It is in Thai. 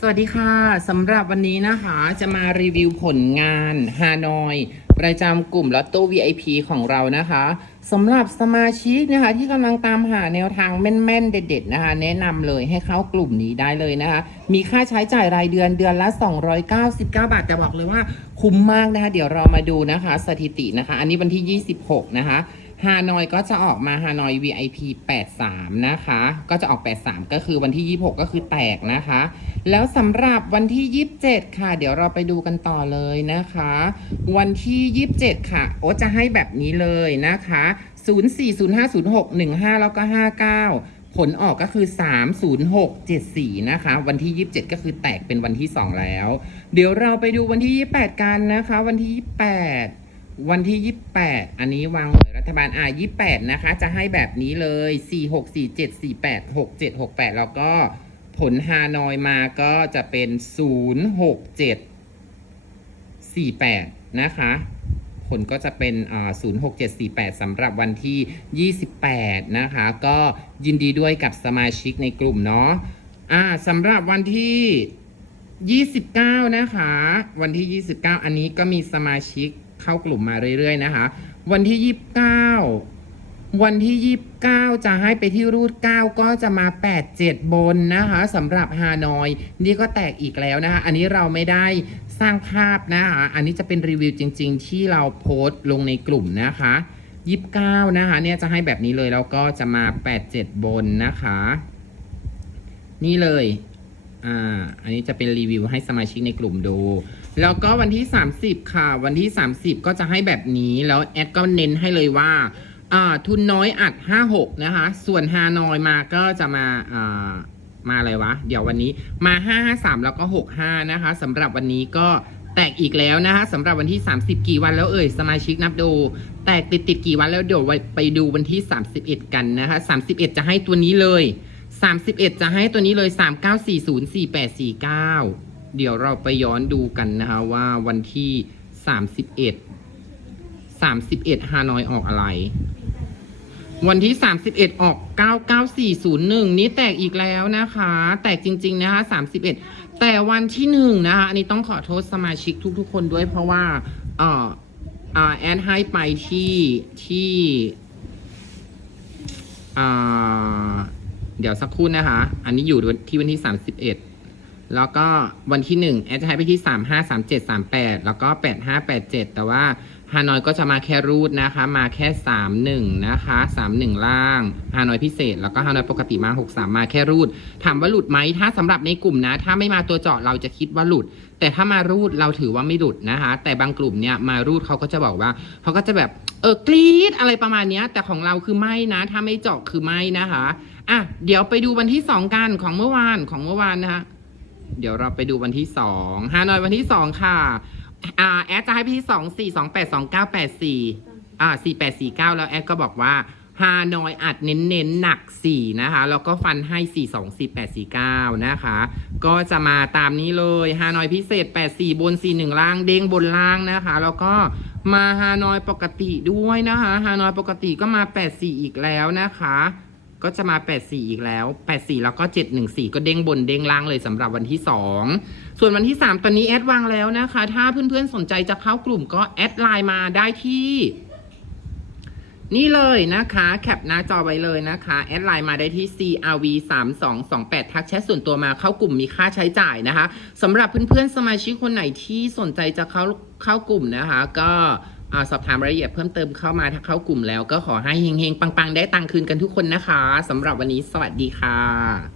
สวัสดีค่ะสำหรับวันนี้นะคะจะมารีวิวผลงานฮานอย ประจำกลุ่มลอตโต้ VIP ของเรานะคะสำหรับสมาชิกนะคะ ที่กำลังตามหาแนวทางแม่นๆ เด็ด ๆ นะคะ แนะนำเลยให้เข้ากลุ่มนี้ได้เลยนะคะ มีค่าใช้จ่ายรายเดือนเดือนละ 299 บาท แต่บอกเลยว่าคุ้มมากนะคะ เดี๋ยวเรามาดูนะคะ สถิตินะคะ อันนี้วันที่ 26 นะคะ ฮานอยก็จะออกมาฮานอย VIP 83 นะคะ ก็จะออก 83 ก็คือวันที่ 26 ก็คือแตกนะคะ แล้วสำหรับวันที่ 27 ค่ะ เดี๋ยวเราไปดูกันต่อเลยนะคะ วันที่ 27 ค่ะ โอ้จะให้แบบนี้เลยนะคะ 04050615 แล้วก็ 59ผลออกก็คือ 30674 นะคะ วันที่ 27 ก็คือแตกเป็นวันที่ 2 แล้ว เดี๋ยวเราไปดูวันที่ 28 กันนะคะ วันที่ 28 วันที่ 28 อันนี้วางหวยรัฐบาลอ่า28 นะคะ จะให้แบบนี้เลย 4 6 4 7 4 8 6 7 6 8 แล้วก็ผลฮานอยมาก็จะเป็น 0 6 7 48 นะคะ ผลก็จะเป็น06748สำหรับวันที่ 28 นะคะ ก็ยินดีด้วยกับสมาชิกในกลุ่มเนาะอ่าสำหรับวันที่ 29 นะคะ วันที่ 29 อันนี้ก็มีสมาชิก เข้ากลุ่มมาเรื่อยๆนะคะ วันที่ 29 วันที่ 29 จะให้ไปที่รูท 9 ก็จะมา 87 บนนะคะสำหรับฮานอย นี่ก็แตกอีกแล้วนะคะ อันนี้เราไม่ได้สร้างภาพนะคะ อันนี้จะเป็นรีวิวจริง ๆ ที่เราโพสต์ลงในกลุ่มนะคะ29นะคะเนี่ยจะให้แบบนี้เลยแล้วก็จะมา87บนนะคะ นี่เลยอ่าอันนี้จะเป็นรีวิวให้สมาชิกในกลุ่มดู แล้วก็วันที่ 30 ค่ะ วันที่ 30 ก็จะให้แบบนี้แล้วแอดก็เน้นให้เลยว่าอ่าทุนน้อยอัด 56 นะคะ ส่วนฮานอยมาก็จะมาอ่ามาอะไรวะ เดี๋ยววันนี้มา 553 แล้วก็ 65 นะคะสำหรับวันนี้ก็แตกอีกแล้วนะคะสำหรับวันที่ 30 กี่วันแล้วเอ่ยสมาชิกนับดู แตกติดติดกี่วันแล้วเดี๋ยวไปดูวันที่ 31 กันนะคะ31 จะให้ตัวนี้เลย 31 จะให้ตัวนี้เลย 39404849 เดี๋ยวเราไปย้อนดูกันนะคะว่าวันที่ 31 31ฮานอยออกอะไร วันที่ 31 ออก 99401 นี้แตกอีกแล้วนะคะ แตกจริง ๆ นะคะ31 แต่วันที่หนึ่งนะคะ อันนี้ต้องขอโทษสมาชิกทุก ๆ คนด้วยเพราะว่า เอ่ออแอนให้ไปที่ที่เดี๋ยวสักครู่นะคะ อันนี้อยู่ที่วันที่ 31 แล้วก็วันที่ 1 แอดจะให้ไปที่ 3 5 3 7 3 8 แล้วก็ 8 5 8 7 แต่ว่าฮานอยก็จะมาแค่รูดนะคะ มาแค่ 3 1 นะคะ 3 1 ล่างฮานอยพิเศษ แล้วก็ฮานอยปกติมา 6 3 มาแค่รูด ถามว่าหลุดไหมถ้าสำหรับในกลุ่มนะ ถ้าไม่มาตัวเจาะเราจะคิดว่าหลุด แต่ถ้ามารูดเราถือว่าไม่หลุดนะคะ แต่บางกลุ่มเนี่ยมารูดเขาก็จะบอกว่าเขาก็จะแบบเออกรีดอะไรประมาณนี้แต่ของเราคือไม่นะ ถ้าไม่เจาะคือไม่นะคะอะเดี๋ยวไปดูวันที่ 2 กันของเมื่อวานของเมื่อวานนะคะ เดี๋ยวเราไปดูวันที่สองฮานอยวันที่สองค่ะ อ่า แอดจะให้ไปที่สองสี่สองแปดสองเก้าแปดสี่อ่าสี่แปดสี่เก้าแล้วแอดก็บอกว่าฮานอยอัดเน้นเน้นหนักสี่นะคะ แล้วก็ฟันให้สี่สองสี่แปดสี่เก้านะคะ ก็จะมาตามนี้เลยฮานอยพิเศษแปดสี่บนสี่หนึ่งล่างเด้งบนล่างนะคะ แล้วก็มาฮานอยปกติด้วยนะคะฮานอยปกติก็มาแปดสี่อีกแล้วนะคะ ก็จะมา 84 อีกแล้ว 84 แล้วก็ 714 ก็เด้งบนเด้งล่างเลยสำหรับวันที่ 2 ส่วนวันที่ 3 ตอนนี้แอดวางแล้วนะคะ ถ้าเพื่อนๆสนใจจะเข้ากลุ่มก็แอดไลน์มาได้ที่ นี่เลยนะคะ แคปหน้าจอไว้เลยนะคะ แอดไลน์มาได้ที่ CRV 3 2 2 8ทักแชทส่วนตัวมาเข้ากลุ่มมีค่าใช้จ่ายนะคะสำหรับเพื่อนๆสมาชิกคนไหนที่สนใจจะเข้าเข้ากลุ่มนะคะ ก็ อสอบถามรายละเอียดเพิ่มเติมเข้ามาถ้าเข้ากลุ่มแล้วก็ขอให้เฮงๆ ปังๆ ได้ตังค์คืนกันทุกคนนะคะสำหรับวันนี้สวัสดีค่ะ